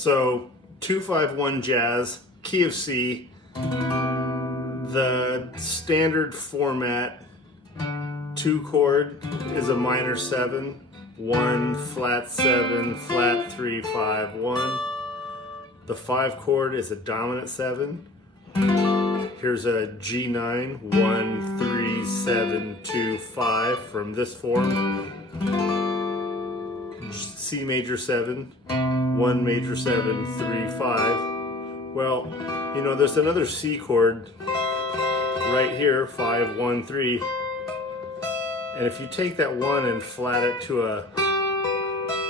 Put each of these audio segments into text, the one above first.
So 2-5-1 jazz, key of C, the standard format 2 chord is a minor 7, 1, flat 7, flat 3, 5, 1. The 5 chord is a dominant 7. Here's a G9, 1, 3, 7, 2, 5 from this form. C major 7, 1 major 7, 3, 5. Well, you know, there's another C chord right here, 5, 1, 3. And if you take that 1 and flat it to a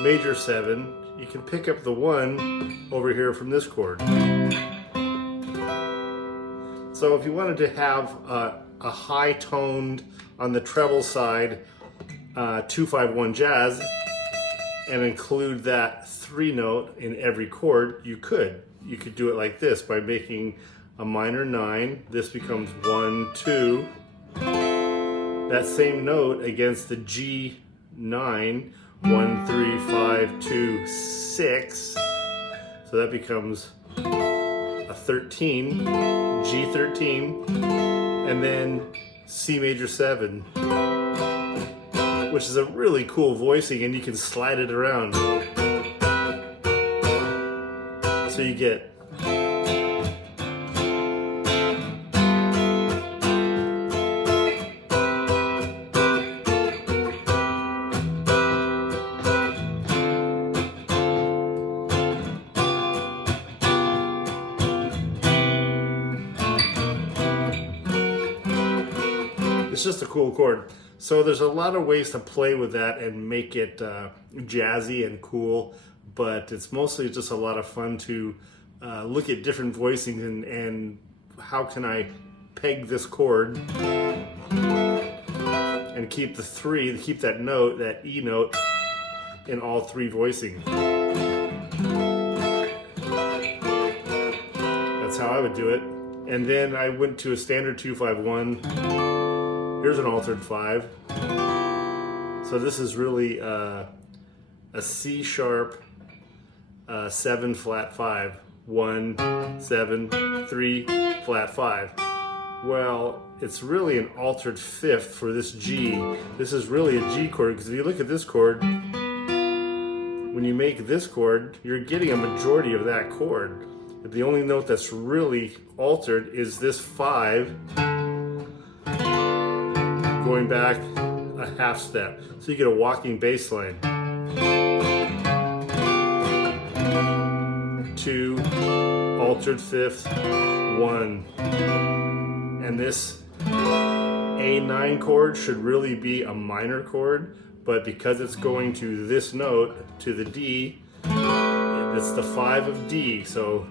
major 7, you can pick up the 1 over here from this chord. So if you wanted to have a high toned on the treble side 2-5-1 jazz and include that 3 note in every chord, you could. You could do it like this by making a minor 9. This becomes 1, 2. That same note against the G9, 1, 3, 5, 2, 6. So that becomes a 13, G13, and then C major 7, which is a really cool voicing, and you can slide it around. So you get it's just a cool chord. So there's a lot of ways to play with that and make it jazzy and cool, but it's mostly just a lot of fun to look at different voicings and how can I peg this chord and keep the 3, keep that note, that E note, in all 3 voicings. That's how I would do it. And then I went to a standard 2-5-1. Here's an altered 5. So this is really a C sharp 7 flat 5. 1, 7, 3, flat 5. Well, it's really an altered 5th for this G. This is really a G chord, because if you look at this chord, when you make this chord, you're getting a majority of that chord. But the only note that's really altered is this 5 going back a half step. So you get a walking bass line. 2, altered 5th, 1. And this A9 chord should really be a minor chord, but because it's going to this note, to the D, it's the 5 of D, so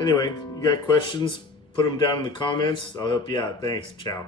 anyway, you got questions? Put them down in the comments. I'll help you out. Thanks. Ciao.